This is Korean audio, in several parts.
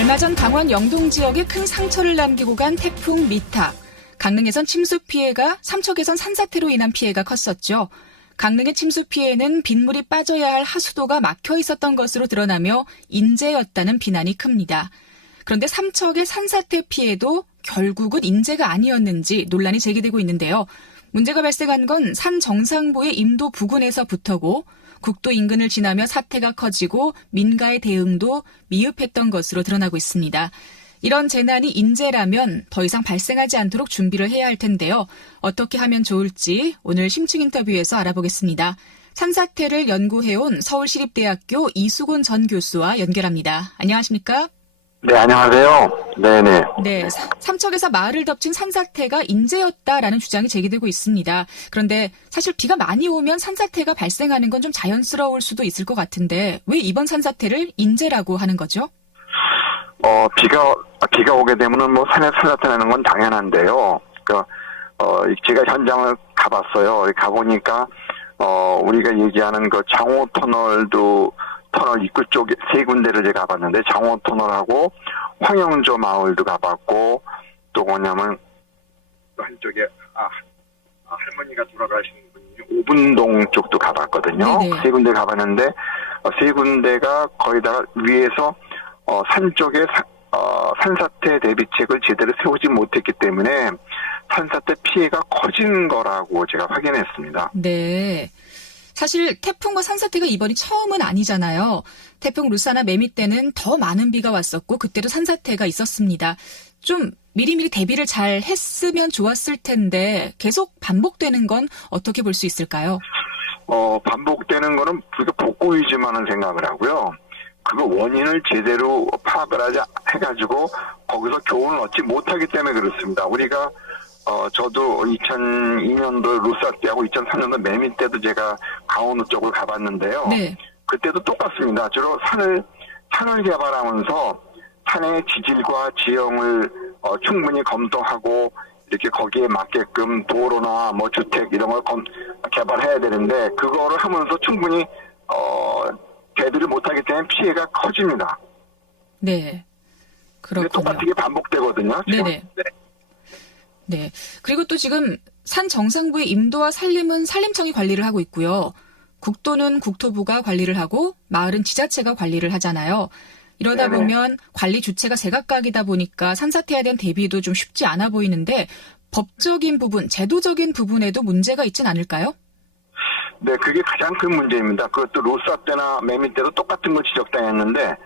얼마 전 강원 영동 지역에 큰 상처를 남기고 간 태풍 미탁. 강릉에선 침수 피해가, 삼척에선 산사태로 인한 피해가 컸었죠. 강릉의 침수 피해는 빗물이 빠져야 할 하수도가 막혀 있었던 것으로 드러나며 인재였다는 비난이 큽니다. 그런데 삼척의 산사태 피해도 결국은 인재가 아니었는지 논란이 제기되고 있는데요. 문제가 발생한 건 산 정상부의 임도 부근에서부터고 국도 인근을 지나며 사태가 커지고 민가의 대응도 미흡했던 것으로 드러나고 있습니다. 이런 재난이 인재라면 더 이상 발생하지 않도록 준비를 해야 할 텐데요. 어떻게 하면 좋을지 오늘 심층 인터뷰에서 알아보겠습니다. 산사태를 연구해온 서울시립대학교 이수곤 전 교수와 연결합니다. 안녕하십니까? 네, 안녕하세요. 네네. 네, 삼척에서 마을을 덮친 산사태가 인재였다라는 주장이 제기되고 있습니다. 그런데 사실 비가 많이 오면 산사태가 발생하는 건 좀 자연스러울 수도 있을 것 같은데 왜 이번 산사태를 인재라고 하는 거죠? 비가 오게 되면은 뭐 산에 산사태 나는 건 당연한데요. 제가 현장을 가봤어요. 가보니까, 우리가 얘기하는 그 장호 터널 입구 쪽에 세 군데를 제가 가봤는데, 장호 터널하고 황영조 마을도 가봤고, 또 뭐냐면, 한쪽에, 할머니가 돌아가신 분이 오분동 쪽도 가봤거든요. 네네. 세 군데 가봤는데, 세 군데가 거의다가 위에서, 산 쪽에 산사태 대비책을 제대로 세우지 못했기 때문에 산사태 피해가 커진 거라고 제가 확인했습니다. 네. 사실 태풍과 산사태가 이번이 처음은 아니잖아요. 태풍 루사나 매미 때는 더 많은 비가 왔었고 그때도 산사태가 있었습니다. 좀 미리미리 대비를 잘 했으면 좋았을 텐데 계속 반복되는 건 어떻게 볼 수 있을까요? 반복되는 거는 우리가 복고이지만은 생각을 하고요. 그 원인을 제대로 파악을 해가지고 거기서 교훈을 얻지 못하기 때문에 그렇습니다. 우리가 저도 2002년도 루사 때하고 2003년도 매미 때도 제가 강원도 쪽을 가봤는데요. 네. 그때도 똑같습니다. 주로 산을 개발하면서 산의 지질과 지형을 충분히 검토하고 이렇게 거기에 맞게끔 도로나 뭐 주택 이런 걸 개발해야 되는데 그거를 하면서 충분히 대비를 못하기 때문에 피해가 커집니다. 네. 그렇군요. 똑같게 반복되거든요. 네네. 네. 그리고 또 지금 산 정상부의 임도와 산림은 산림청이 관리를 하고 있고요. 국도는 국토부가 관리를 하고 마을은 지자체가 관리를 하잖아요. 이러다 네네. 보면 관리 주체가 제각각이다 보니까 산사태에 대한 대비도 좀 쉽지 않아 보이는데 법적인 부분, 제도적인 부분에도 문제가 있진 않을까요? 네, 그게 가장 큰 문제입니다. 그것도 로사 때나 매미 때도 똑같은 걸 지적당했는데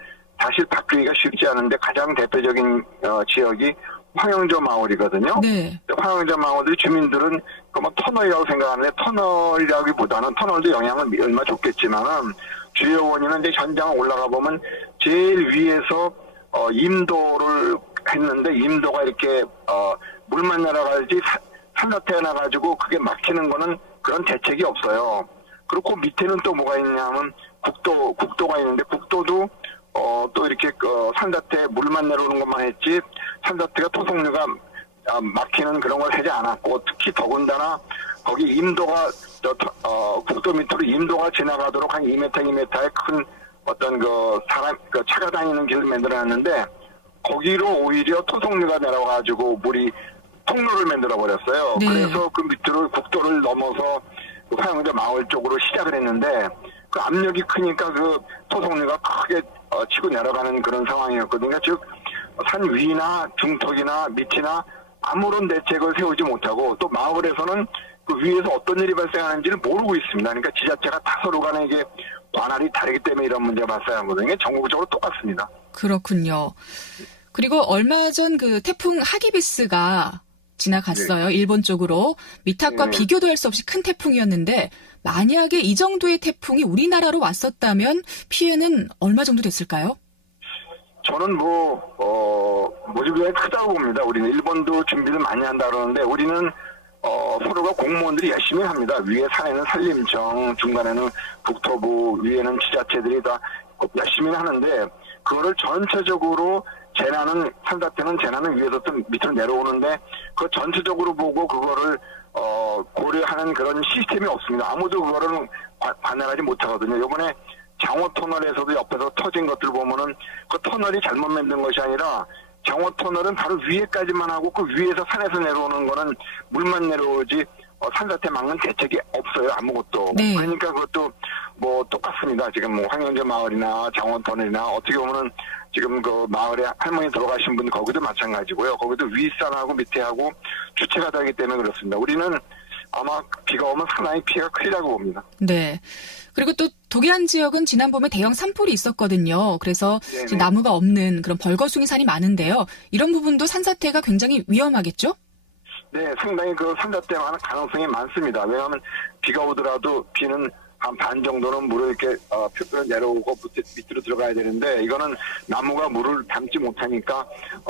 사실 바꾸기가 쉽지 않은데 가장 대표적인 지역이 황영조 마을이거든요. 네. 황영조 마을의 주민들은 뭐 터널이라고 생각하는데 터널이라기보다는 터널도 영향을 얼마 줬겠지만은 주요 원인은 이제 현장에 올라가 보면 제일 위에서 임도를 했는데 임도가 이렇게 물만 내려가지 산사태가 나가지고 그게 막히는 거는 그런 대책이 없어요. 그리고 밑에는 또 뭐가 있냐면 국도가 있는데 국도도 또 이렇게 산사태 물만 내려오는 것만 했지 산사태가 토속류가 막히는 그런 걸 하지 않았고 특히 더군다나 거기 임도가 국도 밑으로 임도가 지나가도록 한 2m, 2m의 큰 어떤 차가 다니는 길을 만들어놨는데 거기로 오히려 토속류가 내려와가지고 물이 통로를 만들어 버렸어요. 네. 그래서 그 밑으로 국도를 넘어서 화영조 마을 쪽으로 시작을 했는데 그 압력이 크니까 그 토속류가 크게 치고 내려가는 그런 상황이었거든요. 즉 산 위나 중턱이나 밑이나 아무런 대책을 세우지 못하고 또 마을에서는 그 위에서 어떤 일이 발생하는지를 모르고 있습니다. 그러니까 지자체가 다 서로 간에 이게 관할이 다르기 때문에 이런 문제가 발생하거든요. 전국적으로 똑같습니다. 그렇군요. 그리고 얼마 전 그 태풍 하기비스가 지나갔어요. 네. 일본 쪽으로. 미탁과 네. 비교도 할 수 없이 큰 태풍이었는데 만약에 이 정도의 태풍이 우리나라로 왔었다면 피해는 얼마 정도 됐을까요? 저는 모집이 크다고 봅니다. 우리는 일본도 준비를 많이 한다 그러는데 우리는 서로가 공무원들이 열심히 합니다. 위에 산에는 산림청, 중간에는 국토부, 위에는 지자체들이 다 열심히 하는데 그거를 전체적으로 산사태는 재난은 위에서 밑으로 내려오는데 그 전체적으로 보고 그거를 고려하는 그런 시스템이 없습니다. 아무도 그거를 관할하지 못하거든요. 이번에 장호 터널에서도 옆에서 터진 것들 보면은 그 터널이 잘못 만든 것이 아니라 장호 터널은 바로 위에까지만 하고 그 위에서 산에서 내려오는 거는 물만 내려오지 산사태 막는 대책이 없어요. 아무것도. 네. 그러니까 그것도 뭐 똑같습니다. 지금 뭐 황영제 마을이나 장원 터널이나 어떻게 보면은 지금 그 마을에 할머니 돌아가신 분 거기도 마찬가지고요. 거기도 윗산하고 밑에하고 주체가 다르기 때문에 그렇습니다. 우리는 아마 비가 오면 상당히 피해가 크리라고 봅니다. 네. 그리고 또 독해안 지역은 지난 봄에 대형 산불이 있었거든요. 그래서 지금 나무가 없는 그런 벌거숭이 산이 많은데요. 이런 부분도 산사태가 굉장히 위험하겠죠? 네, 상당히 그 산사태 많은 가능성이 많습니다. 왜냐하면 비가 오더라도 비는 한 반 정도는 물을 이렇게 표면에 내려오고 밑으로 들어가야 되는데 이거는 나무가 물을 담지 못하니까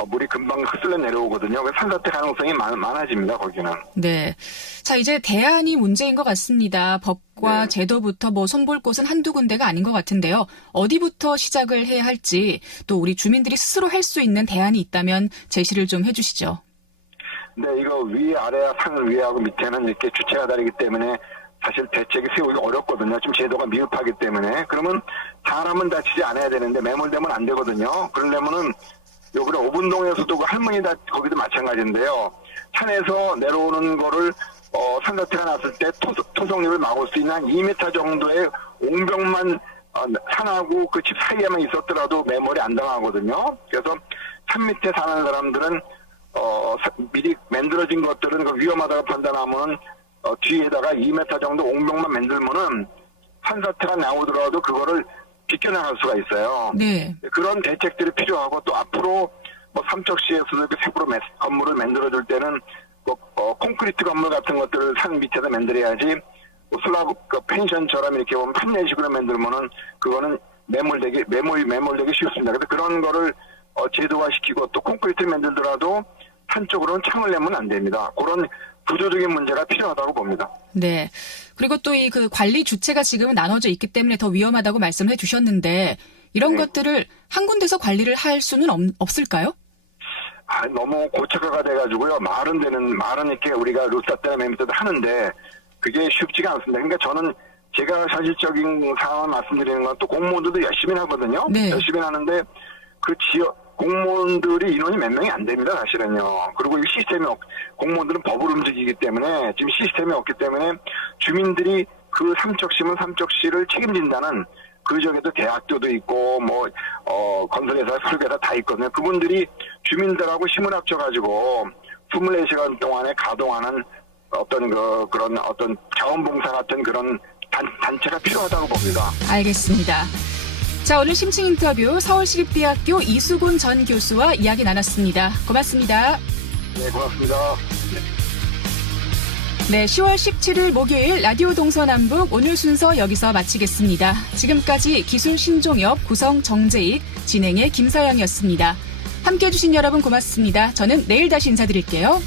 물이 금방 흡슬러 내려오거든요. 그래서 산사태 가능성이 많아집니다. 거기는. 네. 자, 이제 대안이 문제인 것 같습니다. 법과 네. 제도부터 뭐 손볼 곳은 한두 군데가 아닌 것 같은데요. 어디부터 시작을 해야 할지 또 우리 주민들이 스스로 할 수 있는 대안이 있다면 제시를 좀 해주시죠. 네, 이거 위아래 산 위하고 밑에는 이렇게 주체가 다르기 때문에 사실 대책이 세우기 어렵거든요. 지금 제도가 미흡하기 때문에. 그러면 사람은 다치지 않아야 되는데 매몰되면 안 되거든요. 그러려면은 요번에 오분동에서도 그 할머니 다 거기도 마찬가지인데요. 산에서 내려오는 거를 산사태가 났을 때 토성류를 막을 수 있는 한 2m 정도의 옹벽만 산하고 그 집 사이에만 있었더라도 매몰이 안 당하거든요. 그래서 산 밑에 사는 사람들은 미리 만들어진 것들은 그 위험하다고 판단하면 뒤에다가 2m 정도 옹벽만 만들면은 산사태가 나오더라도 그거를 비껴나갈 수가 있어요. 네. 그런 대책들이 필요하고 또 앞으로 뭐 삼척시에서도 이렇게 새로 건물을 만들어줄 때는 콘크리트 건물 같은 것들을 산 밑에다 만들어야지 슬라브 펜션처럼 이렇게 보면 판넬식으로 만들면은 그거는 매몰되기 쉽습니다. 그래서 그런 거를 제도화시키고 또 콘크리트 만들더라도 한쪽으로는 창을 내면 안 됩니다. 그런 구조적인 문제가 필요하다고 봅니다. 네. 그리고 또 이 그 관리 주체가 지금은 나눠져 있기 때문에 더 위험하다고 말씀해 주셨는데 이런 네. 것들을 한 군데서 관리를 할 수는 없을까요? 너무 고착화가 돼가지고요. 말은 이렇게 우리가 루사 때나 맨 밑에도 하는데 그게 쉽지가 않습니다. 그러니까 저는 제가 현실적인 상황을 말씀드리는 건 또 공무원들도 열심히 하거든요. 네. 열심히 하는데 그 지역 공무원들이 인원이 몇 명이 안 됩니다, 사실은요. 그리고 이 시스템이 공무원들은 법을 움직이기 때문에 지금 시스템이 없기 때문에 주민들이 그 삼척시면 삼척시를 책임진다는 그 지역에도 대학교도 있고 건설회사, 설계사 다 있거든요. 그분들이 주민들하고 힘을 합쳐가지고 24시간 동안에 가동하는 그런 자원봉사 같은 그런 단체가 필요하다고 봅니다. 알겠습니다. 자, 오늘 심층 인터뷰 서울시립대학교 이수곤 전 교수와 이야기 나눴습니다. 고맙습니다. 네, 고맙습니다. 네, 10월 17일 목요일 라디오 동서남북 오늘 순서 여기서 마치겠습니다. 지금까지 기술 신종엽, 구성 정재익, 진행의 김서영이었습니다. 함께해 주신 여러분 고맙습니다. 저는 내일 다시 인사드릴게요.